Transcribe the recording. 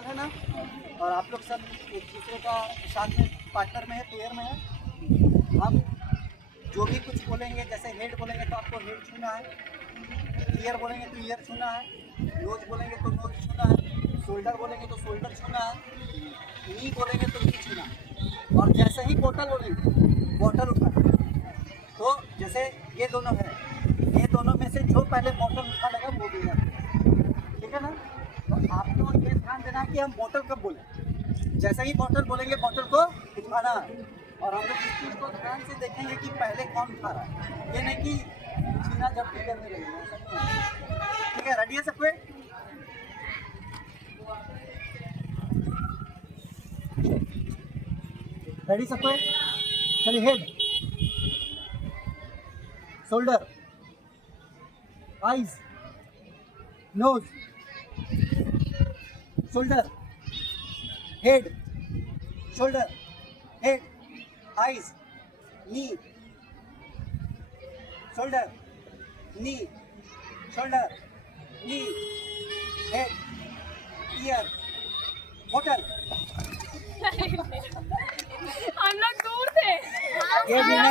Total है ना, और आप लोग सब एक दूसरे का साथ में पार्टनर में है, पेयर में है। हम जो भी कुछ बोलेंगे, जैसे हेड बोलेंगे तो आपको हेड छूना है, ईयर बोलेंगे तो ईयर छूना है, नोज बोलेंगे तो नोज छूना है, शोल्डर बोलेंगे तो शोल्डर छूना है, नी बोलेंगे तो नी छूना है। और जैसे ही बोतल बोलेंगे बोतल उठाना है। तो जैसे ये दोनों है, ये दोनों में से जो पहले बोतल उठा लेगा वो विनर है, ठीक है ना। तो आपको ये ध्यान देना है कि हम बोतल कब बोलें। जैसे ही बोतल बोलेंगे बोतल को उठाना है, और हम लोग इस चीज़ को ध्यान से देखेंगे कि पहले कौन उठा रहा है, ये नहीं कि छीना झपटी करने लगेंगे, ऐसा नहीं होगा। ठीक है, रेडी है सब कोई? रेडी सब कोई? चलिए, head, shoulder, eyes, nose, shoulder, head, shoulder, head, eyes, knee, shoulder, knee, shoulder, knee, head, ear, बोतल। हम लोग दूर थे। ये विनर है।